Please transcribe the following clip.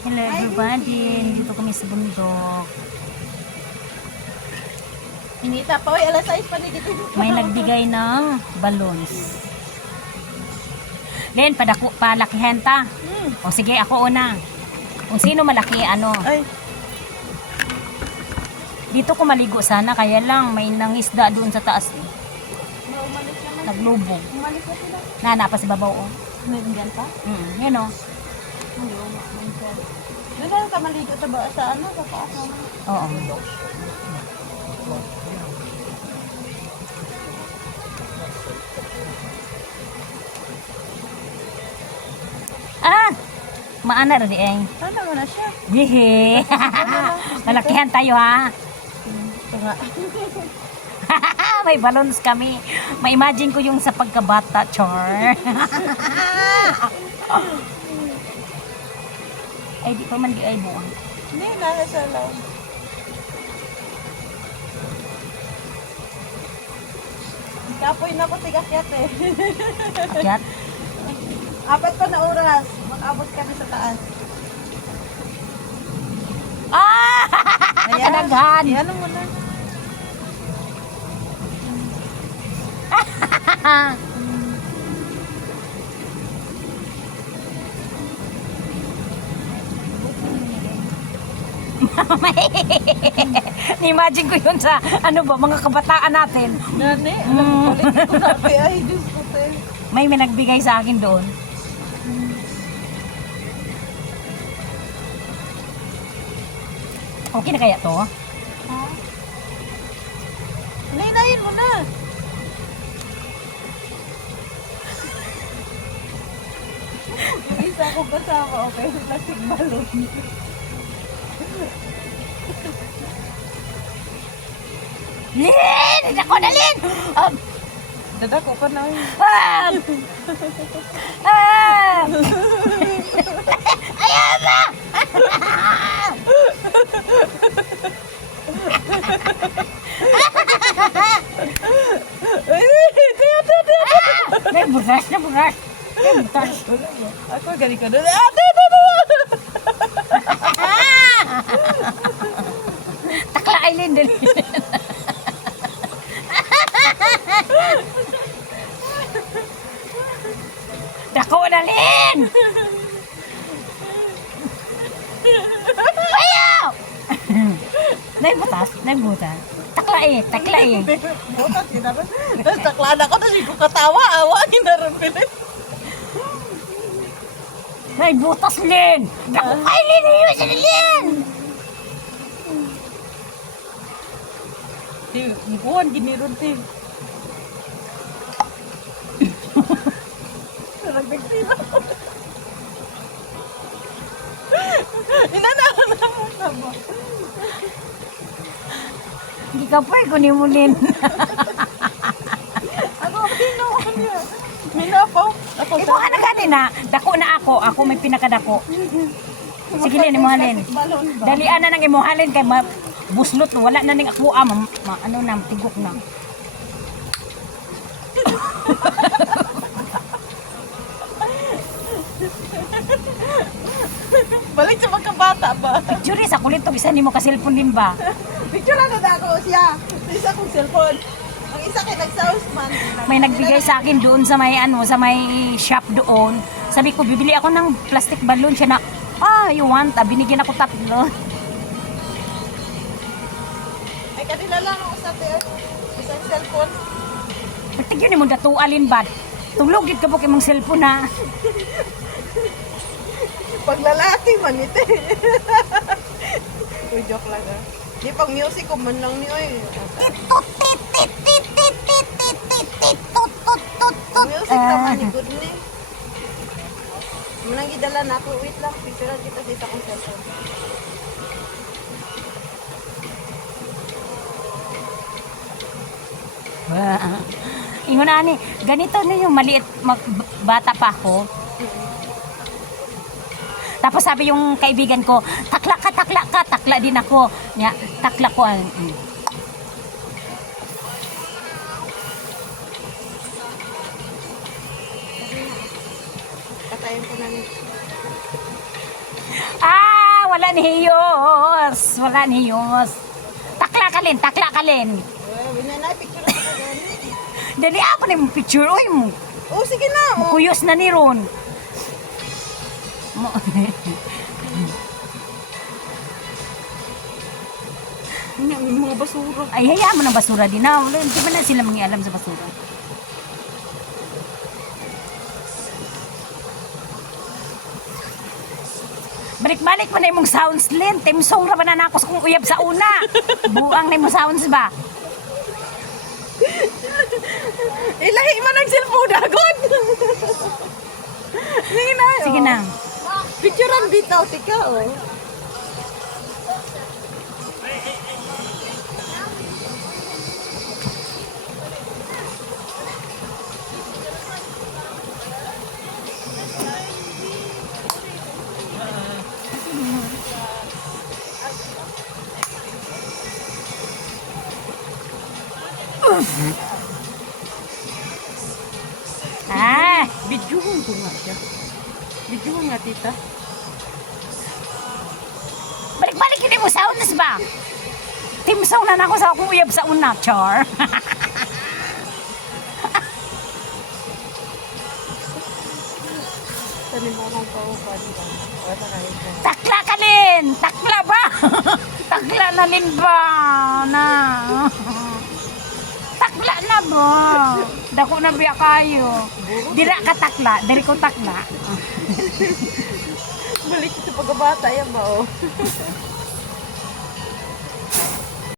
Hello everybody, dito kami sa bundok. Hinita pa, oy, alas 6 pa dito. May nagbigay ng balloons. Len, palakihan ta. O sige, ako una. Kung sino malaki, ano. Ay, Dito ko maligo sana, kaya lang may nangisda doon sa taas. umalis naman. Naglubog. Umalis na sila. Nana pa sa babaw. Oh. Nandiyan pa? Yan o. Hindi, umalis. Nandiyan ka maligo sa ano, sa taas naman. Oo. Ah! Maana rin eh. Ano mo na siya? Yehe! Malakihan tayo ha. Ito nga. May balloons kami. Ma-imagine ko yung sa pagkabata, char. Ay, di pa man di ay buwan. Hindi, nasa sa loob. Kapoy na ko tigakyat eh. Akyat? 4 pa na oras. Makabot kami sa taas. Ah! Kadaghan! Ano mo na? Imagine ko yun sa ano ba, mga kabataan natin. Nani, alam mo ulit ko nabi. Ay, Diyos ko tayo. May nagbigay sa akin doon. Okay na kaya to? Ha? Nainayin mo na. Yung isa ko kasama, okay, plastic balloon. Lin! Ako na, Lin! Dadako pa na yun. Ah! Ah! Ayan na! May butas na butas. May butas. Ako, galing ka doon. Ate, ate, ate! Takla ay Lin, dali. Dako na, Lin! Ayaw! Nay butas, nay butas. Takla eh, takla eh. Butas, ginaron. Tapos taklana ko, tapos ko katawa. Awa, ginaron pilit. Nay butas, Lin! Dako kay Lin, ayun sa Lin! Di, buwan, giniron, ti. Nagbigsila ko. Inanahan na mo na ba? Hindi ka pa kunin mo, Lin. Ako, pinuha niya. Minapaw. Ako, Ito ka na ganina. Dako na ako. Ako may pinakadako. Sige, Lin, imuhalin. balon ba? Dalian na nang imuhalin kay buslot. Wala na ning ako ano na, tigok na. Balik sa magkabata ba? Picture sa kulit to. Isa ni mo ka cellphone din ba? Picture na ako siya. Sa isa kong cellphone. Ang isa kay nag-source man. May nagbigay sa akin doon sa may ano, sa may shop doon. Sabi ko, bibili ako ng plastic balloon. Siya na, you want? Binigyan ako 3. Ay, kanila lang ako sa isang cellphone. Pagtig yun mo datualin ba? Tulogit ka po kay mong cellphone ha. Pag lalaki man ito. Uy, joke lang ah. Di pag music ko man lang niyo eh. Music naman ni good ni. Manang gidala na ako. Wait lang, picture kita sa isa kong cellphone. Ingon na ni, ganito na yung maliit, bata pa ako. Tapos sabi yung kaibigan ko, takla ka, takla din ako. Nga, takla ko. Katayin ko na ni. Ah! Wala ni Hiyos. Wala ni Hiyos. Takla ka lin. Binanay, picture ako ka gani. Dali ako na yung picture. Uy mo. Oh, sige na. Oh. Kuyos na ni Ron. May mga basura. Ay, hayaan mo ng basura din na. Hindi ba na sila mangialam sa basura? Balik-balik mo na yung sounds, Lin. Timsong ra ba na nakos kung uyab sa una? Buang na yung sounds ba? Ilahi man ang cellphone agad. Sige na. Sige na. Picturean bitaw, tika oh. Ah, Videohan ko nga siya. Videohan nga tita. balik-balik yun yung sounds ba? Timsong na ako sa akong uyab sa una, char. Tanim mo akong paupan ka. Wala kayo ka. Takla ka, Lin! Takla ba? Takla na, Lin ba? Na. Takla na ba? Dako na biya kayo. Dira ka takla, diri ko takla. Balik sa pagkabata yan ba oh.